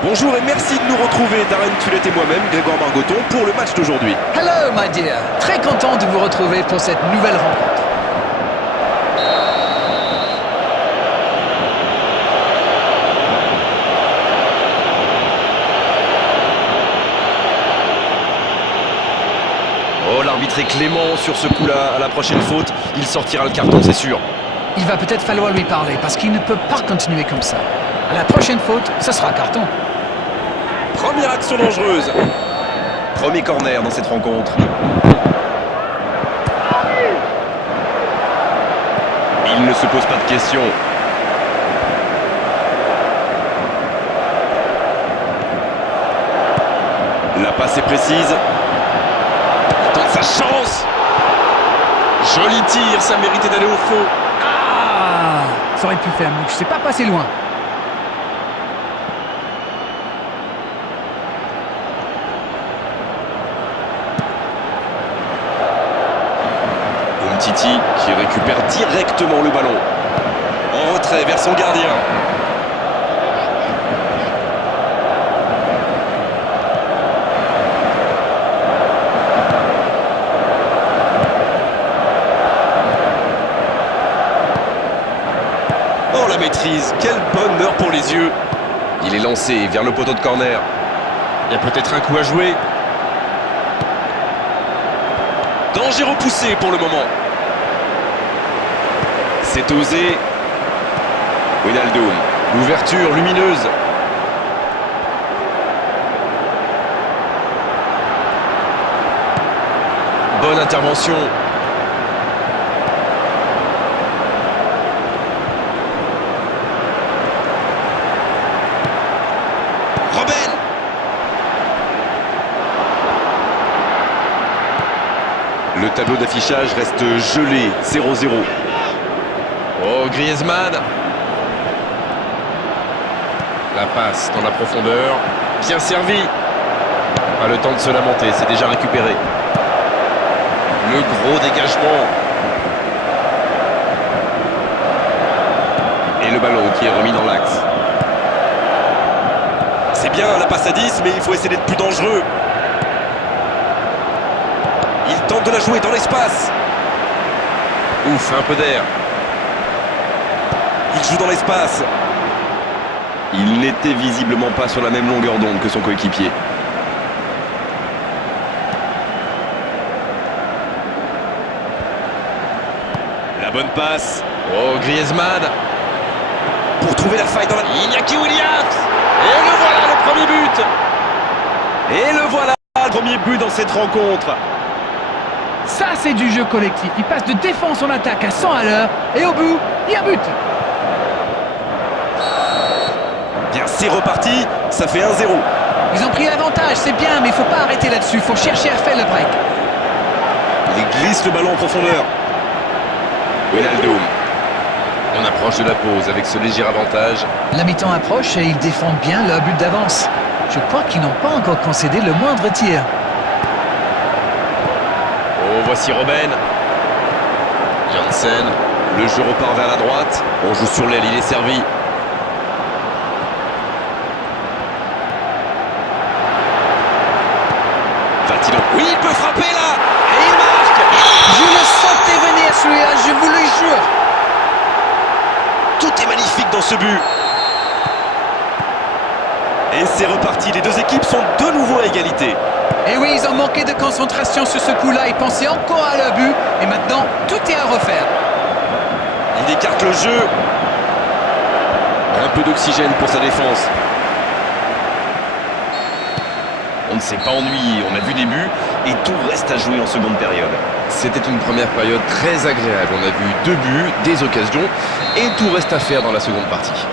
Bonjour et merci de nous retrouver, Darren Tulette et moi-même, Grégoire Margoton, pour le match d'aujourd'hui. Hello, my dear. Très content de vous retrouver pour cette nouvelle rencontre. Oh, l'arbitre est clément sur ce coup-là. À la prochaine faute, il sortira le carton, c'est sûr. Il va peut-être falloir lui parler parce qu'il ne peut pas continuer comme ça. À la prochaine faute, ce sera carton. Première action dangereuse. Premier corner dans cette rencontre. Il ne se pose pas de questions. La passe est précise. Il tente sa chance. Joli tir, ça méritait d'aller au fond. Ah, ça aurait pu faire mieux. Je sais pas passer loin. Titi qui récupère directement le ballon. En retrait vers son gardien. Oh, la maîtrise, quel bonheur pour les yeux. Il est lancé vers le poteau de corner. Il y a peut-être un coup à jouer. Danger repoussé pour le moment. C'est osé. Wijnaldum. L'ouverture lumineuse. Bonne intervention. Robben. Le tableau d'affichage reste gelé. 0-0. Oh, Griezmann. La passe dans la profondeur. Bien servi. Pas le temps de se lamenter, c'est déjà récupéré. Le gros dégagement. Et le ballon qui est remis dans l'axe. C'est bien la passe à 10, mais il faut essayer d'être plus dangereux. Il tente de la jouer dans l'espace. Ouf, un peu d'air. Il joue dans l'espace. Il n'était visiblement pas sur la même longueur d'onde que son coéquipier. La bonne passe. Oh, Griezmann. Pour trouver la faille dans la... Iñaki Williams. Et le voilà, le premier but. Et le voilà, le premier but dans cette rencontre. Ça, c'est du jeu collectif. Il passe de défense en attaque à 100 à l'heure. Et au bout, il y a but. Bien, c'est reparti, ça fait 1-0. Ils ont pris l'avantage, c'est bien, mais il faut pas arrêter là-dessus. Il faut chercher à faire le break. Il glisse le ballon en profondeur. Wijnaldum. On approche de la pause avec ce léger avantage. La mi-temps approche et ils défendent bien leur but d'avance. Je crois qu'ils n'ont pas encore concédé le moindre tir. Oh, voici Robben. Janssen. Le jeu repart vers la droite. On joue sur l'aile, il est servi. Oui, il peut frapper là. Et il marque. Je le sentais venir celui-là, je vous le jure. Tout est magnifique dans ce but. Et c'est reparti, les deux équipes sont de nouveau à égalité. Et oui, ils ont manqué de concentration sur ce coup-là, ils pensaient encore à leur but. Et maintenant, tout est à refaire. Il écarte le jeu. Un peu d'oxygène pour sa défense. On ne s'est pas ennuyé, on a vu des buts et tout reste à jouer en seconde période. C'était une première période très agréable. On a vu 2 buts, des occasions et tout reste à faire dans la seconde partie.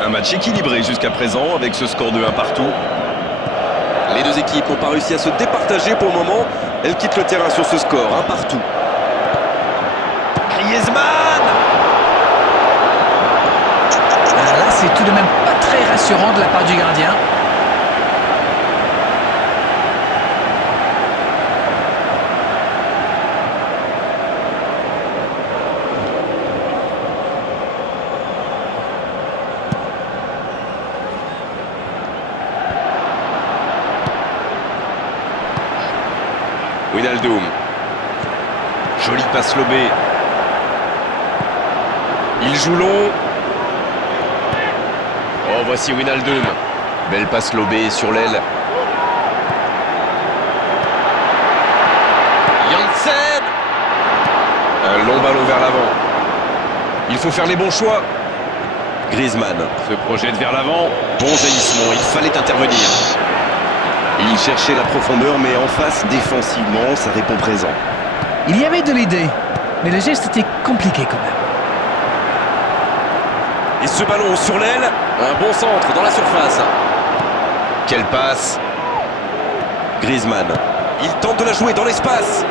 Un match équilibré jusqu'à présent avec ce score de 1 partout. Les deux équipes n'ont pas réussi à se départager pour le moment. Elles quittent le terrain sur ce score, 1 partout. Griezmann. Là, c'est tout de même pas très rassurant de la part du gardien. Wijnaldum. Jolie passe lobée. Il joue long. Oh, voici Wijnaldum. Belle passe lobée sur l'aile. Janssen. Un long ballon vers l'avant. Il faut faire les bons choix. Griezmann se projette vers l'avant. Bon jaillissement, il fallait intervenir. Il cherchait la profondeur, mais en face, défensivement, ça répond présent. Il y avait de l'idée, mais le geste était compliqué quand même. Et ce ballon sur l'aile, un bon centre dans la surface. Quelle passe. Griezmann, il tente de la jouer dans l'espace.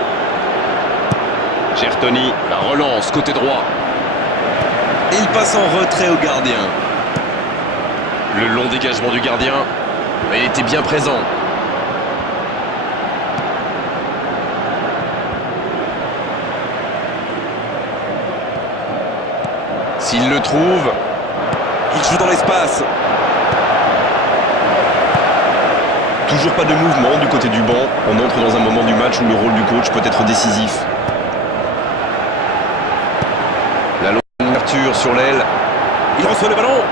Chertoni, la relance côté droit. Il passe en retrait au gardien. Le long dégagement du gardien, mais il était bien présent. S'il le trouve, il joue dans l'espace. Toujours pas de mouvement du côté du banc. On entre dans un moment du match où le rôle du coach peut être décisif. La longue ouverture sur l'aile. Il reçoit le ballon.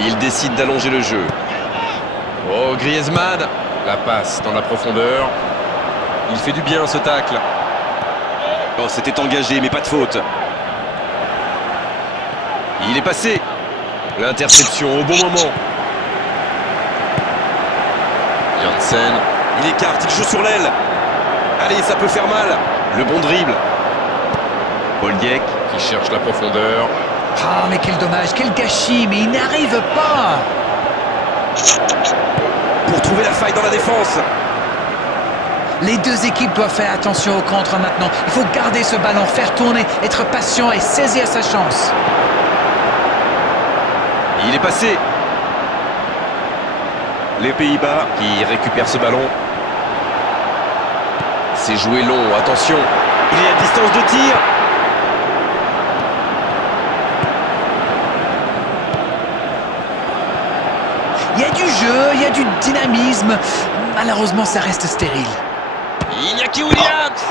Il décide d'allonger le jeu. Oh, Griezmann. La passe dans la profondeur. Il fait du bien ce tacle. Oh, c'était engagé, mais pas de faute. Il est passé. L'interception au bon moment. Janssen. Il écarte, il joue sur l'aile. Allez, ça peut faire mal. Le bon dribble. Paul Dieck qui cherche la profondeur. Ah, mais quel dommage, quel gâchis, mais il n'arrive pas. Pour trouver la faille dans la défense. Les deux équipes doivent faire attention au contre maintenant. Il faut garder ce ballon, faire tourner, être patient et saisir sa chance. Il est passé. Les Pays-Bas qui récupèrent ce ballon. C'est joué long, attention. Il est à distance de tir. Il y a du jeu, il y a du dynamisme. Malheureusement, ça reste stérile. Iñaki Williams.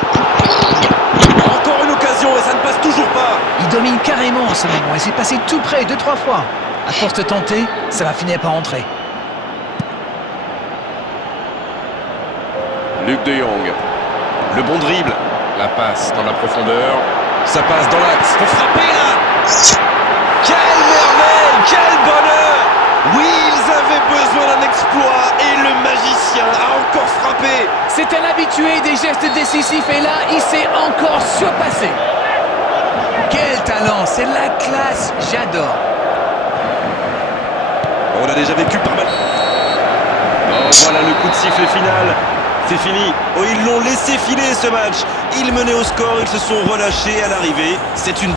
Encore une occasion et ça ne passe toujours pas. Il domine carrément ce moment et c'est passé tout près 2-3 fois. À force de tenter, ça va finir par entrer. Luc de Jong. Le bon dribble. La passe dans la profondeur. Ça passe dans l'axe. Faut frapper là. Quelle merveille, quel bonheur. Oui, ils avaient besoin d'un exploit et le magicien a encore frappé. C'est un habitué des gestes décisifs et là, il s'est encore surpassé. Quel talent, c'est la classe, j'adore. On a déjà vécu pas mal. Oh, voilà le coup de sifflet final. C'est fini. Oh, ils l'ont laissé filer ce match. Ils menaient au score, ils se sont relâchés à l'arrivée. C'est une